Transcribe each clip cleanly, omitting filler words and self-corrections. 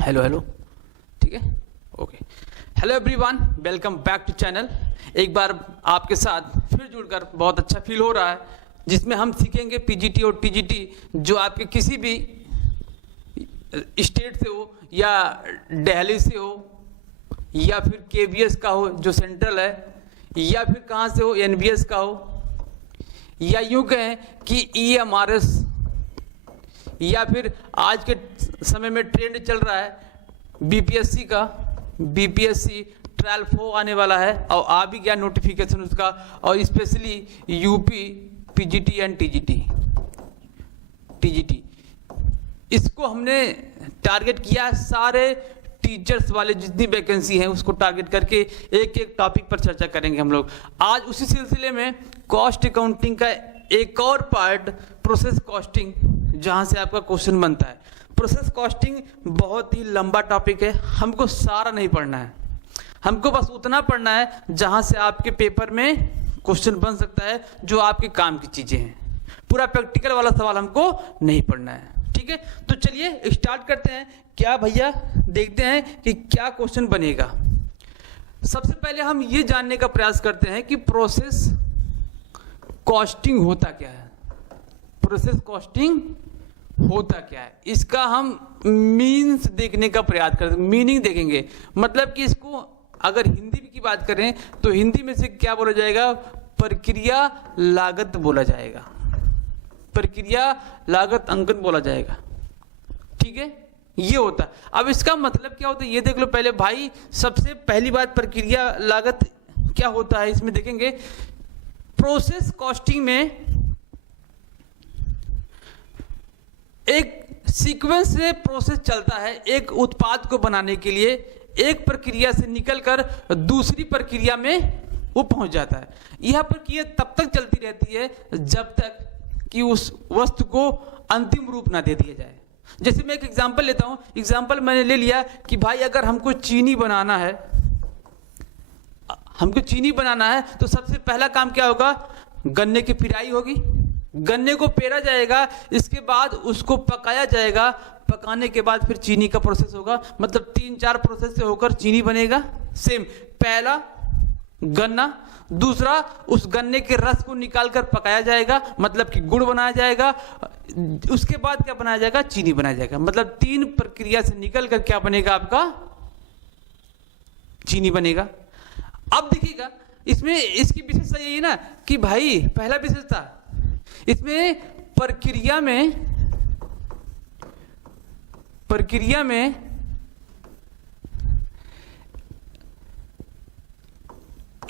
Hello hello, ठीक है, okay. Hello everyone, welcome back to channel. एक बार आपके साथ फिर जुड़कर बहुत अच्छा फील हो रहा है, जिसमें हम सीखेंगे पीजीटी और टीजीटी जो आपके किसी भी स्टेट से हो या दिल्ली से हो या फिर केवीएस का हो जो सेंट्रल है, या फिर कहाँ से हो एनबीएस का हो, या यूँ कहें कि ईएमआरएस, या फिर आज के समय में ट्रेंड चल रहा है बीपीएससी का। बीपीएससी ट्रायल 4 आने वाला है और आ भी गया नोटिफिकेशन उसका, और specially UP PGT and TGT इसको हमने टारगेट किया है। सारे टीचर्स वाले जितनी वैकेंसी हैं उसको टारगेट करके एक एक टॉपिक पर चर्चा करेंगे हम लोग। आज उसी सिलसिले में कॉस्ट अकाउंटिंग का एक और पार्ट प्रोसेस कॉस्टिंग, जहां से आपका क्वेश्चन बनता है। प्रोसेस कॉस्टिंग बहुत ही लंबा टॉपिक है, हमको सारा नहीं पढ़ना है, हमको बस उतना पढ़ना है जहां से आपके पेपर में क्वेश्चन बन सकता है, जो आपके काम की चीजें हैं। पूरा प्रैक्टिकल वाला सवाल हमको नहीं पढ़ना है, ठीक है। तो चलिए स्टार्ट करते हैं। क्या भैया, देखते हैं कि क्या क्वेश्चन बनेगा। सबसे पहले हम ये जानने का प्रयास करते हैं कि प्रोसेस कॉस्टिंग होता क्या है। प्रोसेस कॉस्टिंग होता क्या है, इसका हम मीन्स देखने का प्रयास करते हैं, मीनिंग देखेंगे। मतलब कि इसको अगर हिंदी की बात करें तो हिंदी में से क्या बोला जाएगा, प्रक्रिया लागत बोला जाएगा, प्रक्रिया लागत अंकन बोला जाएगा, ठीक है। ये होता है। अब इसका मतलब क्या होता है ये देख लो पहले भाई। सबसे पहली बात, प्रक्रिया लागत क्या होता है इसमें देखेंगे। प्रोसेस कॉस्टिंग में एक सीक्वेंस से प्रोसेस चलता है एक उत्पाद को बनाने के लिए, एक प्रक्रिया से निकलकर दूसरी प्रक्रिया में वो पहुंच जाता है। यह प्रक्रिया तब तक चलती रहती है जब तक कि उस वस्तु को अंतिम रूप ना दे दिया जाए। जैसे मैं एक एग्जांपल लेता हूं। एग्जांपल मैंने ले लिया कि भाई अगर हमको चीनी बनाना है, हमको चीनी बनाना है तो सबसे पहला काम क्या होगा, गन्ने की पिराई होगी, गन्ने को पेरा जाएगा, इसके बाद उसको पकाया जाएगा, पकाने के बाद फिर चीनी का प्रोसेस होगा। मतलब 3-4 प्रोसेस से होकर चीनी बनेगा। सेम, पहला गन्ना, दूसरा उस गन्ने के रस को निकालकर पकाया जाएगा, मतलब कि गुड़ बनाया जाएगा, उसके बाद क्या बनाया जाएगा, चीनी बनाया जाएगा। मतलब 3 प्रक्रिया से निकलकर क्या बनेगा, आपका चीनी बनेगा। अब देखिएगा इसमें इसकी विशेषता यही है ना कि भाई पहला विशेषता इसमें प्रक्रिया में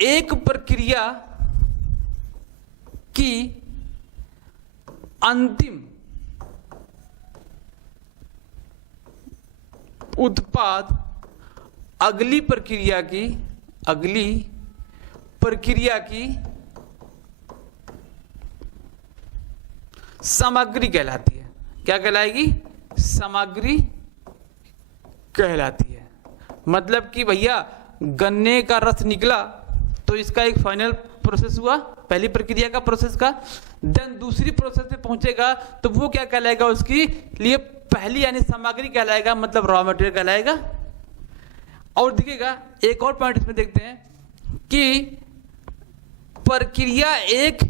एक प्रक्रिया की अंतिम उत्पाद अगली प्रक्रिया की सामग्री कहलाती है। क्या कहलाएगी, सामग्री कहलाती है। मतलब कि भैया गन्ने का रस निकला तो इसका एक फाइनल प्रोसेस हुआ, पहली प्रक्रिया का प्रोसेस का। देन दूसरी प्रोसेस पे पहुंचेगा तो वो क्या कहलाएगा, उसकी लिए पहली यानी सामग्री कहलाएगा, मतलब रॉ मटेरियल कहलाएगा। और देखिएगा एक और पॉइंट इसमें देखते हैं कि प्रक्रिया एक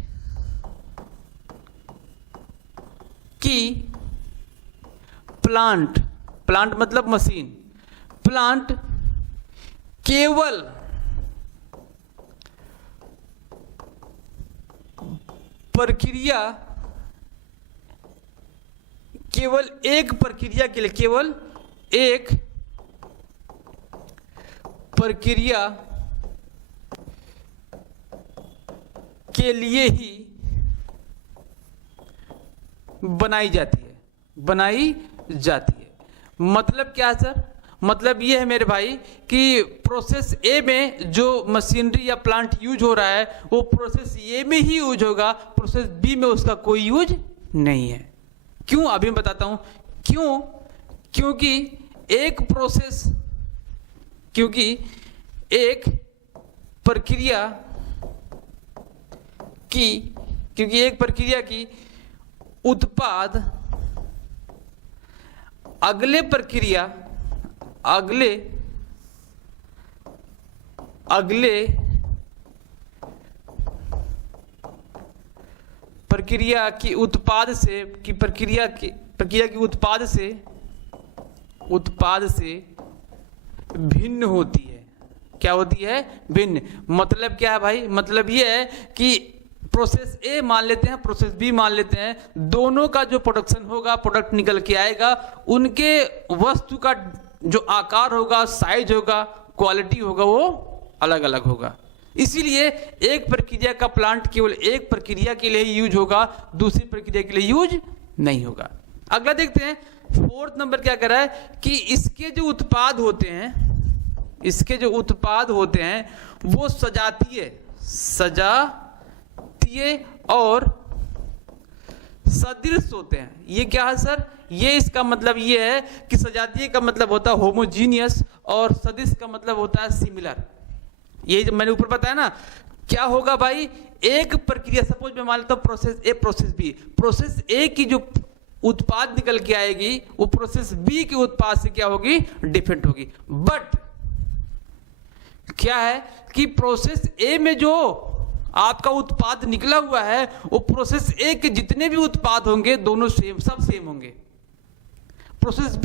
की प्लांट मतलब मशीन, प्लांट केवल प्रक्रिया केवल एक प्रक्रिया के लिए, केवल एक प्रक्रिया के लिए ही बनाई जाती है। मतलब क्या सर, मतलब ये है मेरे भाई कि प्रोसेस ए में जो मशीनरी या प्लांट यूज हो रहा है वो प्रोसेस ए में ही यूज होगा, प्रोसेस बी में उसका कोई यूज नहीं है। क्यों, अभी मैं बताता हूं क्यों। क्योंकि एक प्रक्रिया की उत्पाद अगले प्रक्रिया अगले प्रक्रिया की उत्पाद से भिन्न होती है। क्या होती है? भिन्न। मतलब क्या है भाई? मतलब ये है कि प्रोसेस ए मान लेते हैं, प्रोसेस बी मान लेते हैं, दोनों का जो प्रोडक्शन होगा, प्रोडक्ट निकल के आएगा, उनके वस्तु का जो आकार होगा, साइज होगा, क्वालिटी होगा, वो अलग अलग होगा। इसीलिए एक प्रक्रिया का प्लांट केवल एक प्रक्रिया के लिए यूज होगा, दूसरी प्रक्रिया के लिए यूज नहीं होगा। अगला देखते हैं, 4th नंबर क्या कर रहा है कि इसके जो उत्पाद होते हैं वो सजातीय और सदृश होते हैं। ये क्या है सर? ये इसका मतलब ये है कि सजातीय का मतलब होता है होमोजीनियस और सदृश का मतलब होता है सिमिलर। ये जो मैंने ऊपर बताया ना, क्या होगा भाई? एक प्रक्रिया, सपोज मैं मान लेता हूं process A, process B, process A की जो उत्पाद निकल के आएगी वो प्रोसेस बी के उत्पाद से क्या होगी? डिफरेंट होगी। बट क्या है कि प्रोसेस ए में जो आपका उत्पाद निकला हुआ है वो प्रोसेस ए के जितने भी उत्पाद होंगे दोनों सब सेम होंगे। प्रोसेस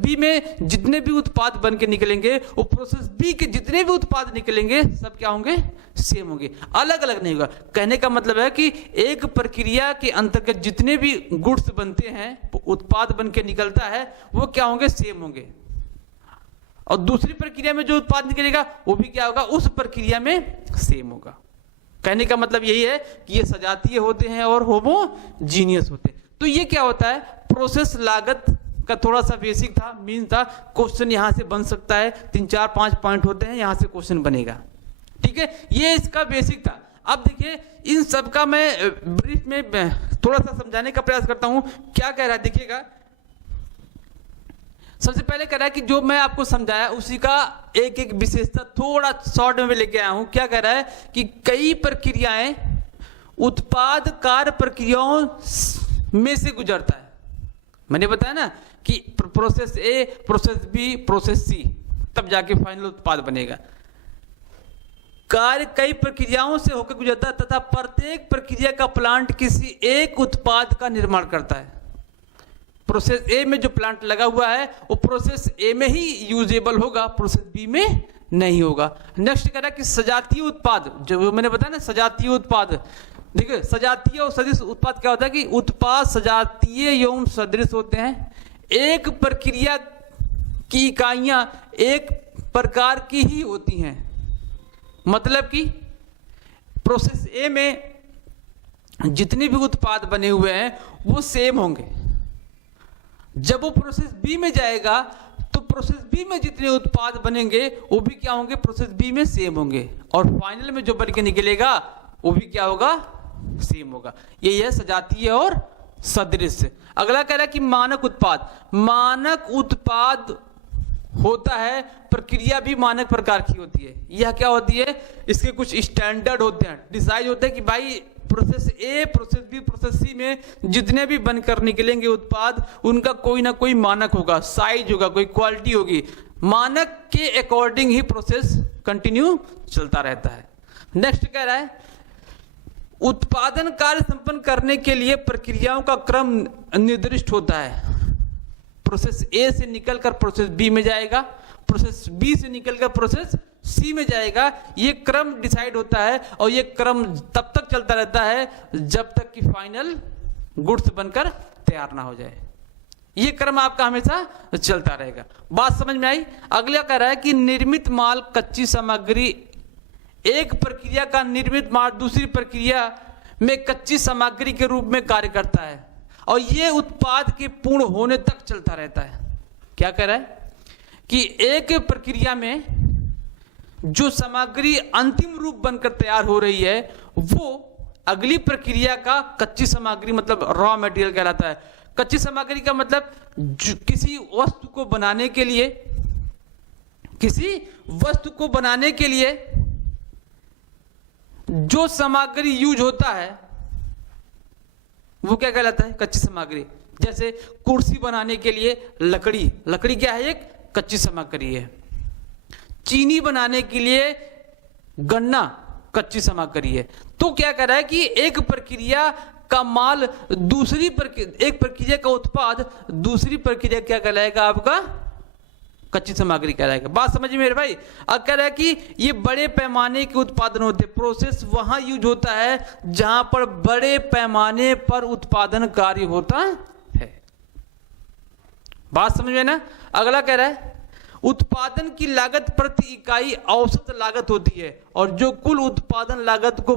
बी में जितने भी उत्पाद बन के निकलेंगे वो प्रोसेस बी के जितने भी उत्पाद निकलेंगे सब क्या होंगे? सेम होंगे, अलग अलग नहीं होगा। कहने का मतलब है कि एक प्रक्रिया के अंतर्गत जितने भी गुड्स बनते हैं, उत्पाद बन के निकलता है, वो क्या होंगे? सेम होंगे। और दूसरी प्रक्रिया में जो उत्पाद निकलेगा वो भी क्या होगा? उस प्रक्रिया में सेम होगा। कहने का मतलब यही है कि ये सजातीय होते हैं और होमोजीनियस होते हैं। तो ये क्या होता है? प्रोसेस लागत का थोड़ा सा बेसिक था, मीन था। क्वेश्चन यहां से बन सकता है, 3 4 5 पॉइंट होते हैं, यहां से क्वेश्चन बनेगा। ठीक है, ये इसका बेसिक था। अब देखिए इन सब का मैं ब्रीफ में थोड़ा सा समझाने का प्रयास करता हूं। क्या कह रहा है देखिएगा। सबसे पहले कह रहा है कि जो मैं आपको समझाया उसी का एक एक विशेषता थोड़ा शॉर्ट में लेके आया हूं। क्या कह रहा है कि कई प्रक्रियाएं उत्पाद कार्य प्रक्रियाओं में से गुजरता है। मैंने बताया ना कि process A, process B, process C, तब जाके फाइनल उत्पाद बनेगा। कार्य कई प्रक्रियाओं से होकर गुजरता है तथा प्रत्येक प्रक्रिया का प्लांट किसी एक उत्पाद का निर्माण करता है। प्रोसेस ए में जो प्लांट लगा हुआ है वो प्रोसेस ए में ही यूजेबल होगा, प्रोसेस बी में नहीं होगा। नेक्स्ट कह रहा है कि सजातीय उत्पाद, जो मैंने बताया ना सजातीय उत्पाद, देखिए सजातीय और सदृश उत्पाद क्या होता है कि उत्पाद सजातीय एवं सदृश होते हैं। एक प्रक्रिया की इकाइयां एक प्रकार की ही होती हैं। मतलब कि प्रोसेस ए में जितने भी उत्पाद बने हुए हैं वो सेम होंगे। जब वो प्रोसेस बी में जाएगा तो प्रोसेस बी में जितने उत्पाद बनेंगे वो भी क्या होंगे? प्रोसेस बी में सेम होंगे। और फाइनल में जो बन के निकलेगा वो भी क्या होगा? सेम होगा। यही है सजातीय और सदृश। अगला कह रहा है कि मानक उत्पाद। मानक उत्पाद होता है, प्रक्रिया भी मानक प्रकार की होती है। यह क्या होती है? इसके कुछ स्टैंडर्ड होते हैं, डिसाइड होते हैं कि भाई process A, process B, process C में जितने भी बनकर निकलेंगे उत्पाद उनका कोई ना कोई मानक होगा, साइज होगा, कोई क्वालिटी होगी। मानक के अकॉर्डिंग ही प्रोसेस कंटिन्यू चलता रहता है। नेक्स्ट कह रहा है उत्पादन कार्य संपन्न करने के लिए प्रक्रियाओं का क्रम निर्दिष्ट होता है। प्रोसेस ए से निकलकर प्रोसेस बी में जाएगा, प्रोसेस बी से निकलकर प्रोसेस सी में जाएगा। ये क्रम डिसाइड होता है और ये क्रम तब तक चलता रहता है जब तक कि फाइनल गुड्स बनकर तैयार ना हो जाए। ये क्रम आपका हमेशा चलता रहेगा। बात समझ में आई? अगला कह रहा है कि निर्मित माल, कच्ची सामग्री, एक प्रक्रिया का निर्मित माल दूसरी प्रक्रिया में कच्ची सामग्री के रूप में कार्य करता है और ये उत्पाद के पूर्ण होने तक चलता रहता है। क्या कह रहा है कि एक प्रक्रिया में जो सामग्री अंतिम रूप बनकर तैयार हो रही है वो अगली प्रक्रिया का कच्ची सामग्री मतलब रॉ मटेरियल कहलाता है। कच्ची सामग्री का मतलब किसी वस्तु को बनाने के लिए जो सामग्री यूज होता है वो क्या कहलाता है? कच्ची सामग्री। जैसे कुर्सी बनाने के लिए लकड़ी, लकड़ी क्या है? एक कच्ची सामग्री है। चीनी बनाने के लिए गन्ना कच्ची सामग्री है। तो क्या कर रहा है कि एक प्रक्रिया का माल एक प्रक्रिया का उत्पाद दूसरी प्रक्रिया क्या कहलाएगा? आपका कच्ची सामग्री कहलाएगा। बात समझ में मेरे भाई? अब कह रहा है कि ये बड़े पैमाने के उत्पादन होते हैं। प्रोसेस वहां यूज होता है जहां पर बड़े पैमाने पर उत्पादन कार्य होता है। बात समझ में ना? अगला कह रहा है उत्पादन की लागत प्रति इकाई औसत लागत होती है और जो कुल उत्पादन लागत को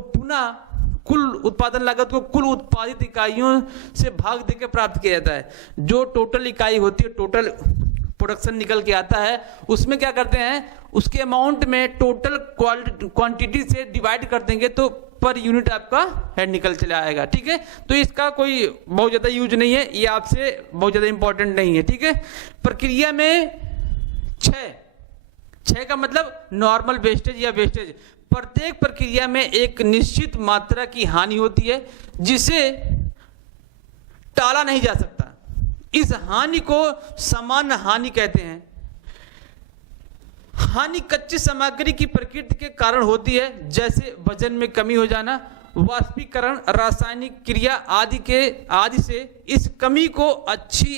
कुल उत्पादित इकाइयों से भाग देकर प्राप्त किया जाता है। जो टोटल इकाई होती है, टोटल प्रोडक्शन निकल के आता है, उसमें क्या करते हैं? उसके अमाउंट में टोटल क्वांटिटी से डिवाइड कर देंगे तो पर यूनिट आपका हेड निकल चला आएगा। ठीक है, तो इसका कोई बहुत ज्यादा यूज नहीं है, ये आपसे बहुत ज्यादा इंपॉर्टेंट नहीं है। ठीक है, प्रक्रिया में 6 का मतलब नॉर्मल वेस्टेज या वेस्टेज। प्रत्येक प्रक्रिया में एक निश्चित मात्रा की हानि होती है जिसे टाला नहीं जा सकता। इस हानि को सामान्य हानि कहते हैं। हानि कच्ची सामग्री की प्रकृति के कारण होती है, जैसे वजन में कमी हो जाना, वाष्पीकरण, रासायनिक क्रिया आदि से इस कमी को अच्छी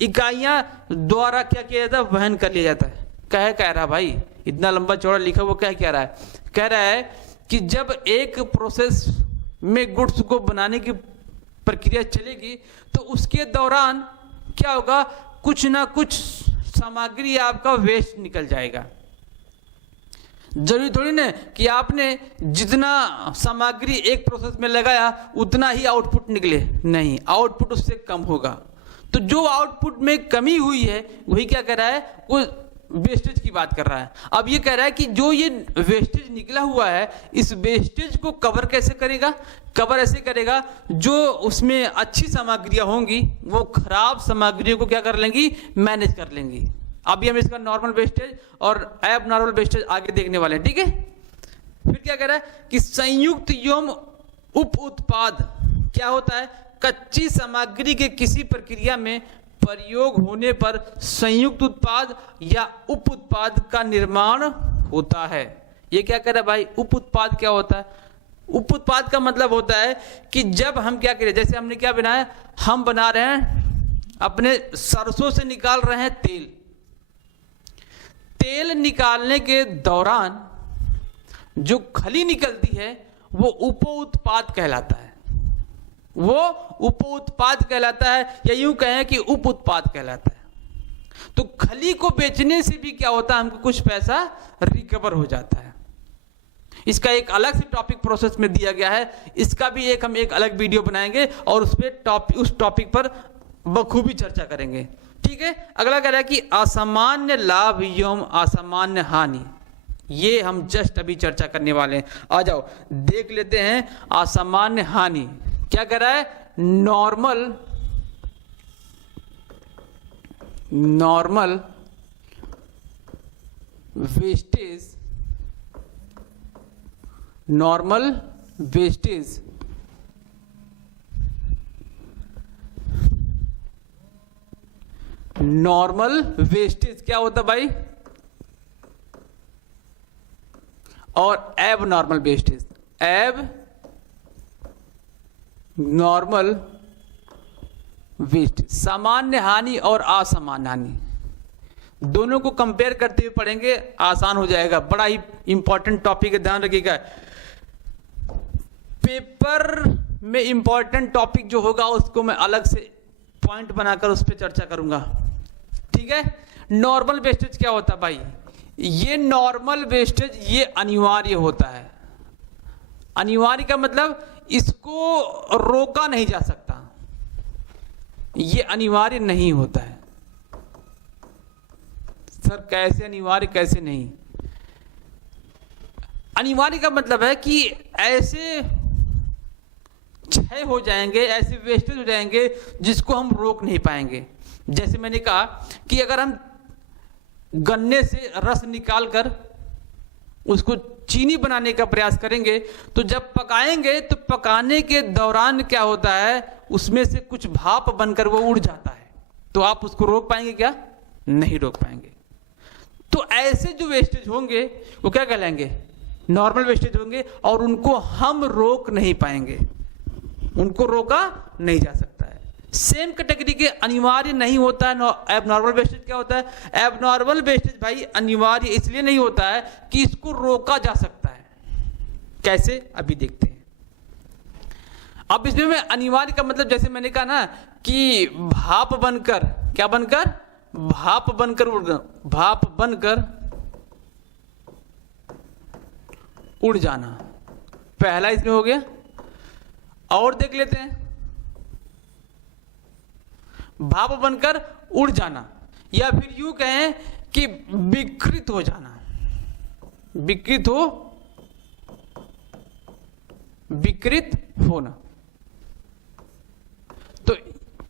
इकाइयां द्वारा क्या किया जाता है? वहन कर लिया जाता है। कह रहा भाई, इतना लंबा चौड़ा लिखा वो कह रहा है? कह रहा है कि जब एक प्रोसेस में गुड्स को बनाने की प्रक्रिया चलेगी तो उसके दौरान क्या होगा? कुछ ना कुछ सामग्री आपका वेस्ट निकल जाएगा। जरूरी थोड़ी ना कि आपने जितना सामग्री एक प्रोसेस में लगाया उतना ही आउटपुट निकले, नहीं, आउटपुट उससे कम होगा। तो जो आउटपुट में कमी हुई है वही क्या कर रहा है? वो वेस्टेज की बात कर रहा है। अब ये कह रहा है कि जो ये वेस्टेज निकला हुआ है, इस वेस्टेज को कवर कैसे करेगा? कवर ऐसे करेगा जो उसमें अच्छी सामग्रियां होंगी वो खराब सामग्रियों को क्या कर लेंगी? मैनेज कर लेंगी। अभी हम इसका नॉर्मल वेस्टेज और एब नॉर्मल वेस्टेज आगे देखने वाले हैं। ठीक है, फिर क्या कह रहा है कि संयुक्त एवं उप उत्पाद क्या होता है? कच्ची सामग्री के किसी प्रक्रिया में प्रयोग होने पर संयुक्त उत्पाद या उप उत्पाद का निर्माण होता है। ये क्या कह रहा है भाई? उप उत्पाद क्या होता है? उप उत्पाद का मतलब होता है कि जब हम क्या करें, जैसे हमने क्या बनाया, हम बना रहे हैं अपने सरसों से निकाल रहे हैं तेल निकालने के दौरान जो खली निकलती है वो उप उत्पाद कहलाता है। वो उप उत्पाद कहलाता है, या यूं कहें कि उप उत्पाद कहलाता है। तो खली को बेचने से भी क्या होता है? हमको कुछ पैसा रिकवर हो जाता है। इसका एक अलग से टॉपिक प्रोसेस में दिया गया है, इसका भी हम एक अलग वीडियो बनाएंगे और उस टॉपिक पर बखूबी चर्चा करेंगे। ठीक है, अगला कह रहा है कि असामान्य लाभ एवं असामान्य हानि, ये हम जस्ट अभी चर्चा करने वाले हैं। आ जाओ देख लेते हैं असामान्य हानि क्या कह रहा है? नॉर्मल वेस्टेज, नॉर्मल वेस्टेज क्या होता भाई? और एब नॉर्मल वेस्टेज, एब नॉर्मल वेस्ट, सामान्य हानि और असामान्य हानि दोनों को कंपेयर करते हुए पढ़ेंगे, आसान हो जाएगा। बड़ा ही इंपॉर्टेंट टॉपिक है, ध्यान रखिएगा। पेपर में इंपॉर्टेंट टॉपिक जो होगा उसको मैं अलग से पॉइंट बनाकर उस पर चर्चा करूंगा। ठीक है, नॉर्मल वेस्टेज क्या होता है भाई? ये नॉर्मल वेस्टेज ये अनिवार्य होता है। अनिवार्य का मतलब इसको रोका नहीं जा सकता, ये अनिवार्य नहीं होता है। सर कैसे अनिवार्य, कैसे नहीं? अनिवार्य का मतलब है कि ऐसे क्षय हो जाएंगे, ऐसे वेस्टेज हो जाएंगे जिसको हम रोक नहीं पाएंगे। जैसे मैंने कहा कि अगर हम गन्ने से रस निकालकर उसको चीनी बनाने का प्रयास करेंगे तो जब पकाएंगे तो पकाने के दौरान क्या होता है? उसमें से कुछ भाप बनकर वो उड़ जाता है, तो आप उसको रोक पाएंगे क्या? नहीं रोक पाएंगे। तो ऐसे जो वेस्टेज होंगे वो क्या कहलाएंगे? नॉर्मल वेस्टेज होंगे, और उनको हम रोक नहीं पाएंगे, उनको रोका नहीं जा सकता है। सेम कैटेगरी के अनिवार्य नहीं होता है एबनॉर्मल वेस्टेज। क्या होता है? एबनॉर्मल वेस्टेज भाई अनिवार्य इसलिए नहीं होता है कि इसको रोका जा सकता है। कैसे? अभी देखते हैं। अब इसमें मैं अनिवार्य का मतलब, जैसे मैंने कहा ना कि भाप बनकर, क्या बनकर? भाप बनकर उड़ जाना, पहला इसमें हो गया। और देख लेते हैं, भाप बनकर उड़ जाना, या फिर यूं कहें कि विकृत हो जाना, विकृत होना। तो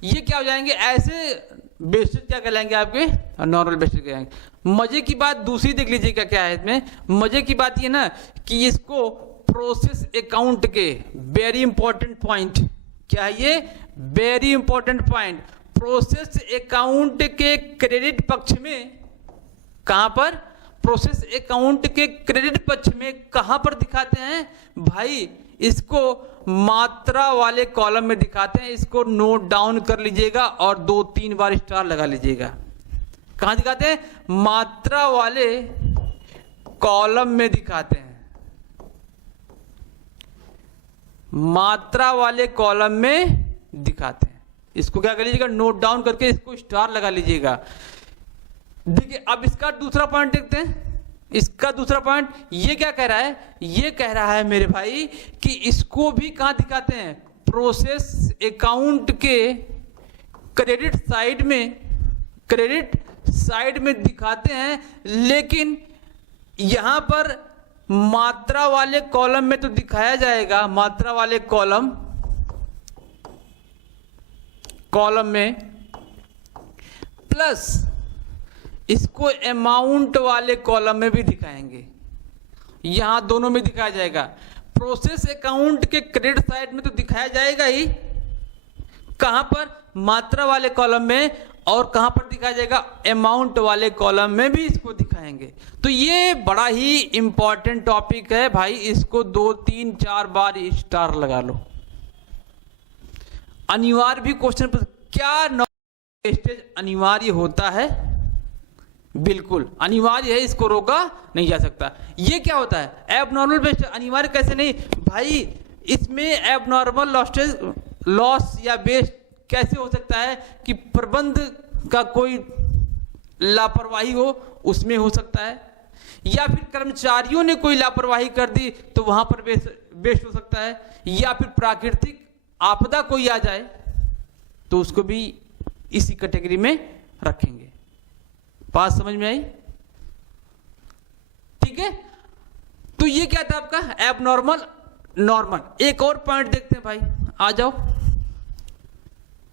ये क्या हो जाएंगे? ऐसे वेस्टेज क्या कहलाएंगे? आपके नॉर्मल वेस्टेज कहलाएंगे। मजे की बात दूसरी देख लीजिएगा क्या है इसमें। मजे की बात ये ना कि इसको प्रोसेस अकाउंट के वेरी इंपॉर्टेंट पॉइंट, क्या है ये? Very important point, process account के क्रेडिट पक्ष में, कहां पर? प्रोसेस अकाउंट के क्रेडिट पक्ष में कहां पर दिखाते हैं भाई? इसको मात्रा वाले कॉलम में दिखाते हैं। इसको नोट डाउन कर लीजिएगा और 2-3 बार स्टार लगा लीजिएगा। कहां दिखाते हैं? मात्रा वाले कॉलम में दिखाते हैं, मात्रा वाले कॉलम में दिखाते हैं। इसको क्या कर लीजिएगा? नोट डाउन करके इसको स्टार लगा लीजिएगा। देखिए अब इसका दूसरा पॉइंट देखते हैं। इसका दूसरा पॉइंट ये क्या कह रहा है? ये कह रहा है मेरे भाई कि इसको भी कहां दिखाते हैं? प्रोसेस अकाउंट के क्रेडिट साइड में दिखाते हैं, लेकिन यहां पर मात्रा वाले कॉलम में तो दिखाया जाएगा, मात्रा वाले कॉलम में, प्लस इसको अमाउंट वाले कॉलम में भी दिखाएंगे। यहां दोनों में दिखाया जाएगा। प्रोसेस अकाउंट के क्रेडिट साइड में तो दिखाया जाएगा ही, कहां पर? मात्रा वाले कॉलम में, और कहां पर दिखाया जाएगा? अमाउंट वाले कॉलम में भी इसको दिखाएंगे। तो ये बड़ा ही इंपॉर्टेंट टॉपिक है भाई, इसको 2-3-4 बार स्टार लगा लो। अनिवार्य भी क्वेश्चन पर, क्या नॉर्मल वेस्टेज अनिवार्य होता है? बिल्कुल अनिवार्य है, इसको रोका नहीं जा सकता। ये क्या होता है? एबनॉर्मल वेस्टेज अनिवार्य कैसे नहीं भाई? इसमें एबनॉर्मल लॉस या वेस्ट कैसे हो सकता है कि प्रबंध का कोई लापरवाही हो, उसमें हो सकता है, या फिर कर्मचारियों ने कोई लापरवाही कर दी तो वहां पर वेस्ट हो सकता है, या फिर प्राकृतिक आपदा कोई आ जाए तो उसको भी इसी कैटेगरी में रखेंगे। बात समझ में आई? ठीक है, तो ये क्या था आपका एबनॉर्मल, नॉर्मल। एक और पॉइंट देखते हैं भाई, आ जाओ।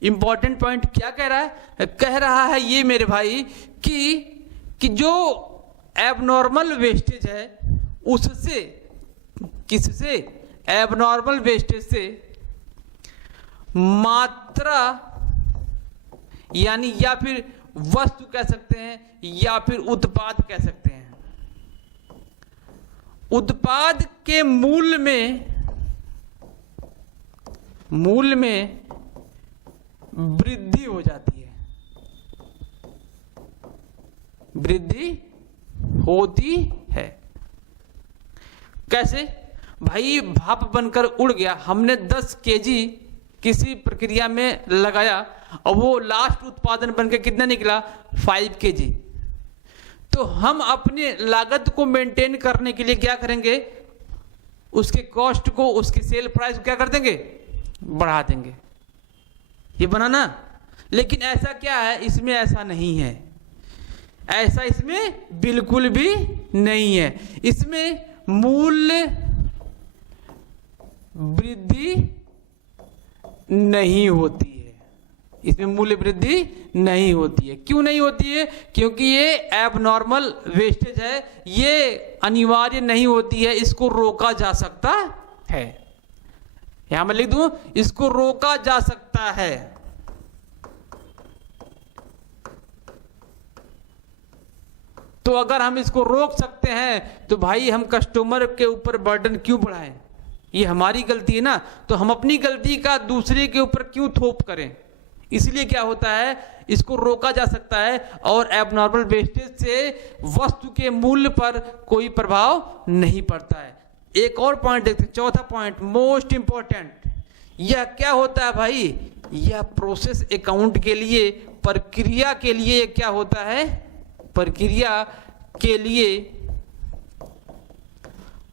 इंपॉर्टेंट पॉइंट क्या कह रहा है? कह रहा है ये मेरे भाई कि जो एबनॉर्मल वेस्टेज है उससे, किससे? एबनॉर्मल वेस्टेज से मात्रा, यानी या फिर वस्तु कह सकते हैं, या फिर उत्पाद कह सकते हैं, उत्पाद के मूल्य में वृद्धि हो जाती है, वृद्धि होती है। कैसे भाई? भाप बनकर उड़ गया, हमने 10 केजी किसी प्रक्रिया में लगाया और वो लास्ट उत्पादन बनकर कितना निकला? 5 केजी। तो हम अपने लागत को मेंटेन करने के लिए क्या करेंगे? उसके कॉस्ट को, उसकी सेल प्राइस को क्या कर देंगे? बढ़ा देंगे। ये बना ना? लेकिन ऐसा क्या है इसमें? ऐसा नहीं है, ऐसा इसमें बिल्कुल भी नहीं है। इसमें मूल्य वृद्धि नहीं होती है, इसमें मूल्य वृद्धि नहीं होती है। क्यों नहीं होती है? क्योंकि ये एबनॉर्मल वेस्टेज है, ये अनिवार्य नहीं होती है, इसको रोका जा सकता है। यहां मैं लिख दूं, इसको रोका जा सकता है। तो अगर हम इसको रोक सकते हैं तो भाई हम कस्टमर के ऊपर बर्डन क्यों बढ़ाएं? ये हमारी गलती है ना, तो हम अपनी गलती का दूसरे के ऊपर क्यों थोप करें? इसलिए क्या होता है, इसको रोका जा सकता है और एबनॉर्मल वेस्टेज से वस्तु के मूल्य पर कोई प्रभाव नहीं पड़ता है। एक और पॉइंट देखते हैं, चौथा पॉइंट मोस्ट इंपॉर्टेंट। यह क्या होता है भाई, यह प्रोसेस अकाउंट के लिए, प्रक्रिया के लिए क्या होता है, प्रक्रिया के लिए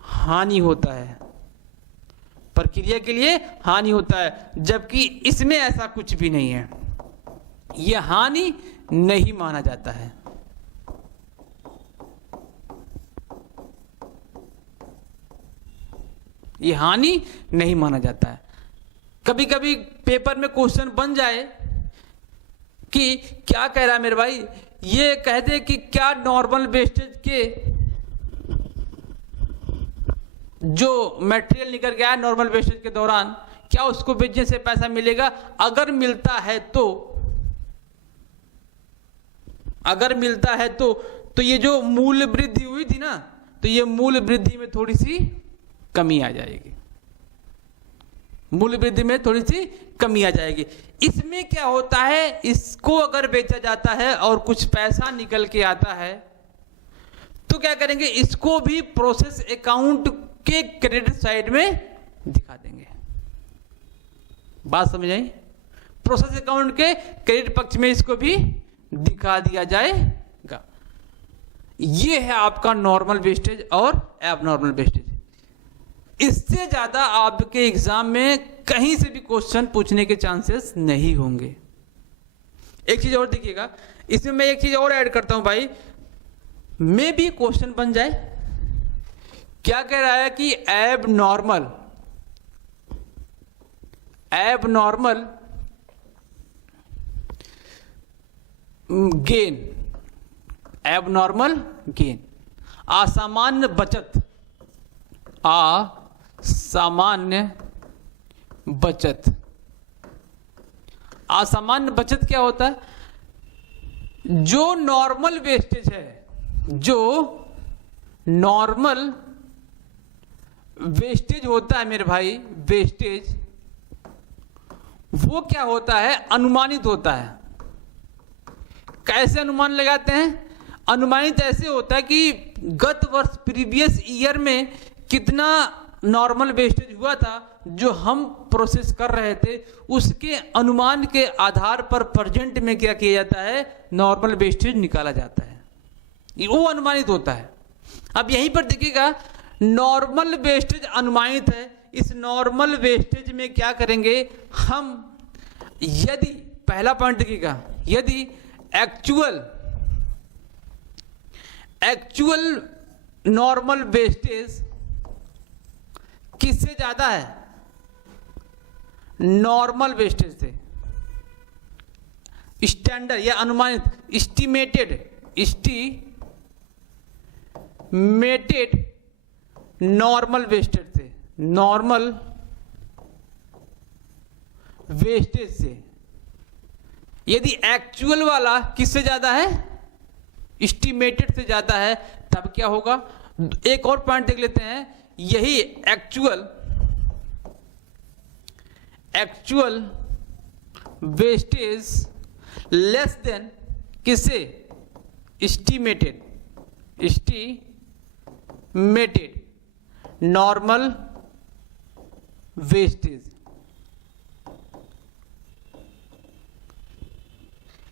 हानि होता है, प्रक्रिया के लिए हानि होता है, जबकि इसमें ऐसा कुछ भी नहीं है, यह हानि नहीं माना जाता है। यह हानि नहीं माना जाता है। कभी कभी पेपर में क्वेश्चन बन जाए कि क्या कह रहा है मेरे भाई, ये कह दे कि क्या नॉर्मल वेस्टेज के जो मटेरियल निकल गया नॉर्मल वेस्टेज के दौरान, क्या उसको बेचने से पैसा मिलेगा? अगर मिलता है तो, अगर मिलता है तो ये जो मूल्य वृद्धि हुई थी ना, तो ये मूल्य वृद्धि में थोड़ी सी कमी आ जाएगी, मूल्य वृद्धि में थोड़ी सी कमी आ जाएगी। इसमें क्या होता है, इसको अगर बेचा जाता है और कुछ पैसा निकल के आता है तो क्या करेंगे, इसको भी प्रोसेस अकाउंट के क्रेडिट साइड में दिखा देंगे। बात समझ आई? प्रोसेस अकाउंट के क्रेडिट पक्ष में इसको भी दिखा दिया जाएगा। ये है आपका नॉर्मल वेस्टेज और एबनॉर्मल वेस्टेज। इससे ज्यादा आपके एग्जाम में कहीं से भी क्वेश्चन पूछने के चांसेस नहीं होंगे। एक चीज और देखिएगा, इसमें मैं एक चीज और ऐड करता हूं भाई, में भी क्वेश्चन बन जाए। क्या कह रहा है कि एबनॉर्मल गेन, एबनॉर्मल गेन, असामान्य बचत, असामान्य बचत। असामान्य बचत क्या होता है? जो नॉर्मल वेस्टेज है, जो नॉर्मल वेस्टेज होता है मेरे भाई, वेस्टेज वो क्या होता है, अनुमानित होता है। कैसे अनुमान लगाते हैं? अनुमानित ऐसे होता है कि गत वर्ष प्रीवियस ईयर में कितना नॉर्मल वेस्टेज हुआ था जो हम प्रोसेस कर रहे थे, उसके अनुमान के आधार पर प्रेजेंट में क्या किया जाता है, नॉर्मल वेस्टेज निकाला जाता है, वो अनुमानित होता है। अब यहीं पर देखिएगा, नॉर्मल वेस्टेज अनुमानित है। इस नॉर्मल वेस्टेज में क्या करेंगे हम, यदि पहला पॉइंट देखिएगा, यदि एक्चुअल नॉर्मल वेस्टेज किससे ज्यादा है, नॉर्मल वेस्टेज से, स्टैंडर्ड या अनुमानित, एस्टिमेटेड नॉर्मल वेस्टेज से, नॉर्मल वेस्टेज से, यदि एक्चुअल वाला किससे ज्यादा है, एस्टिमेटेड से ज्यादा है, तब क्या होगा। एक और पॉइंट देख लेते हैं, यही एक्चुअल वेस्टेज लेस देन किससे, एस्टिमेटेड नॉर्मल वेस्टेज।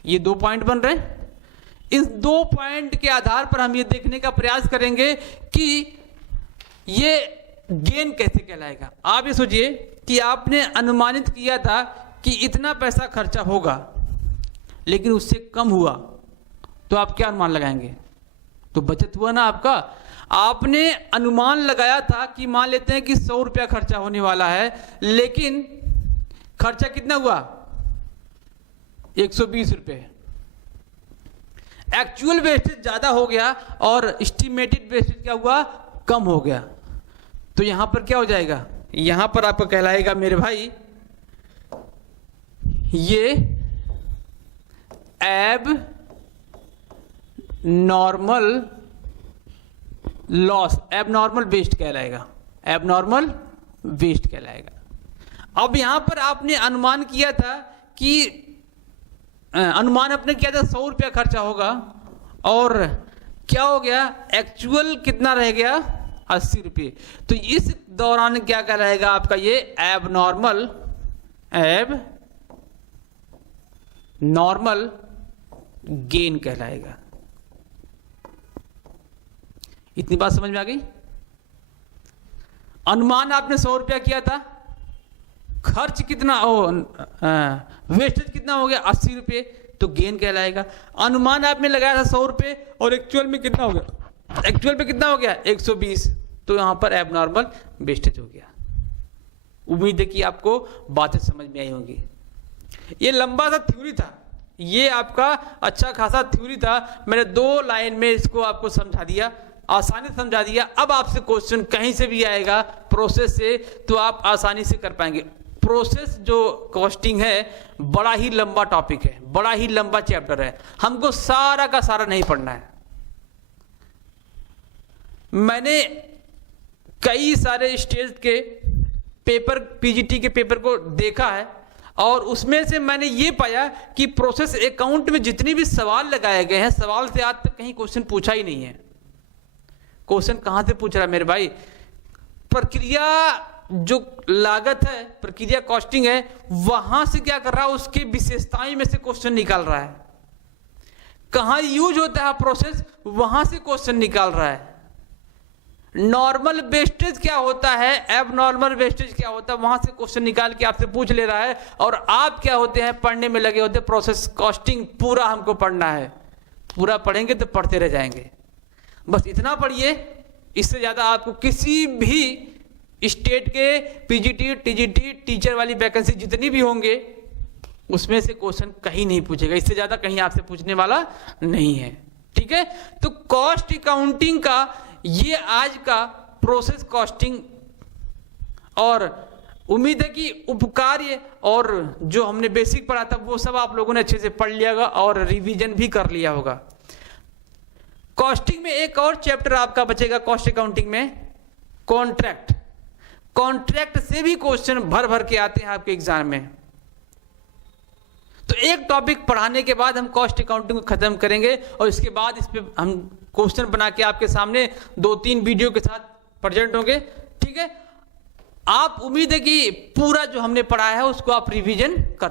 ये दो पॉइंट बन रहे हैं। इस दो पॉइंट के आधार पर हम ये देखने का प्रयास करेंगे कि ये गेन कैसे कहलाएगा। आप ये सोचिए कि आपने अनुमानित किया था कि इतना पैसा खर्चा होगा, लेकिन उससे कम हुआ, तो आप क्या अनुमान लगाएंगे, तो बचत हुआ ना आपका। आपने अनुमान लगाया था कि मान लेते हैं कि 100 रुपया खर्चा होने वाला है, लेकिन खर्चा कितना हुआ, 120 रुपये। एक्चुअल वेस्टेज ज्यादा हो गया और एस्टिमेटेड वेस्टेज क्या हुआ, कम हो गया। तो यहां पर क्या हो जाएगा, यहां पर आपका कहलाएगा मेरे भाई ये एब नॉर्मल लॉस, एब नॉर्मल वेस्ट कहलाएगा, एब नॉर्मल वेस्ट कहलाएगा। अब यहां पर आपने अनुमान किया था कि अनुमान आपने किया था 100 रुपया खर्चा होगा, और क्या हो गया, एक्चुअल कितना रह गया 80 रुपये। तो इस दौरान क्या कहलाएगा आपका ये एब नॉर्मल गेन कहलाएगा। इतनी बात समझ में आ गई। अनुमान आपने 100 रुपया किया था, खर्च कितना वेस्टेज कितना हो गया 80 रुपये, तो गेन कहलाएगा। अनुमान आपने लगाया था 100 रुपये और एक्चुअल में कितना हो गया, एक्चुअल में कितना हो गया 120, तो यहां पर एबनॉर्मल वेस्टेज हो गया। उम्मीद है कि आपको बातें समझ में आई होंगी। ये लंबा सा थ्योरी था, ये आपका अच्छा खासा थ्योरी था, मैंने 2 लाइन में इसको आपको समझा दिया, आसानी से समझा दिया। अब आपसे क्वेश्चन कहीं से भी आएगा प्रोसेस से, तो आप आसानी से कर पाएंगे। प्रोसेस जो कॉस्टिंग है बड़ा ही लंबा टॉपिक है, बड़ा ही लंबा चैप्टर है, हमको सारा का सारा नहीं पढ़ना है। मैंने कई सारे स्टेज के पेपर, पीजीटी के पेपर को देखा है, और उसमें से मैंने ये पाया कि प्रोसेस अकाउंट में जितने भी सवाल लगाए गए हैं, सवाल से आज तक कहीं क्वेश्चन पूछा ही नहीं है। क्वेश्चन कहां से पूछ रहा है मेरे भाई, प्रक्रिया जो लागत है, प्रक्रिया कॉस्टिंग है, वहां से क्या कर रहा है, उसकी विशेषताएं में से क्वेश्चन निकाल रहा है। कहां यूज होता है प्रोसेस, वहां से क्वेश्चन निकाल रहा है। नॉर्मल वेस्टेज क्या होता है, एब नॉर्मल वेस्टेज क्या होता है, वहां से क्वेश्चन निकाल के आपसे पूछ ले रहा है। और आप क्या होते हैं, पढ़ने में लगे होते हैं। प्रोसेस कॉस्टिंग पूरा हमको पढ़ना है, पूरा पढ़ेंगे तो पढ़ते रह जाएंगे। बस इतना पढ़िए, इससे ज्यादा आपको किसी भी स्टेट के पीजीटी, टीजीटी, टीचर वाली वैकेंसी जितनी भी होंगे, उसमें से क्वेश्चन कहीं नहीं पूछेगा, इससे ज्यादा कहीं आपसे पूछने वाला नहीं है। ठीक है, तो कॉस्ट अकाउंटिंग का ये आज का प्रोसेस कॉस्टिंग, और उम्मीद है कि उपकार्य और जो हमने बेसिक पढ़ा था वो सब आप लोगों ने अच्छे से पढ़ लिया होगा और रिवीजन भी कर लिया होगा। कॉस्टिंग में एक और चैप्टर आपका बचेगा कॉस्ट अकाउंटिंग में, कॉन्ट्रैक्ट। कॉन्ट्रैक्ट से भी क्वेश्चन भर भर के आते हैं आपके एग्जाम में। तो एक टॉपिक पढ़ाने के बाद हम कॉस्ट अकाउंटिंग को खत्म करेंगे, और इसके बाद इस पे हम क्वेश्चन बना के आपके सामने 2-3 वीडियो के साथ प्रेजेंट होंगे। ठीक है, आप उम्मीद है कि पूरा जो हमने पढ़ाया है उसको आप रिवीजन करते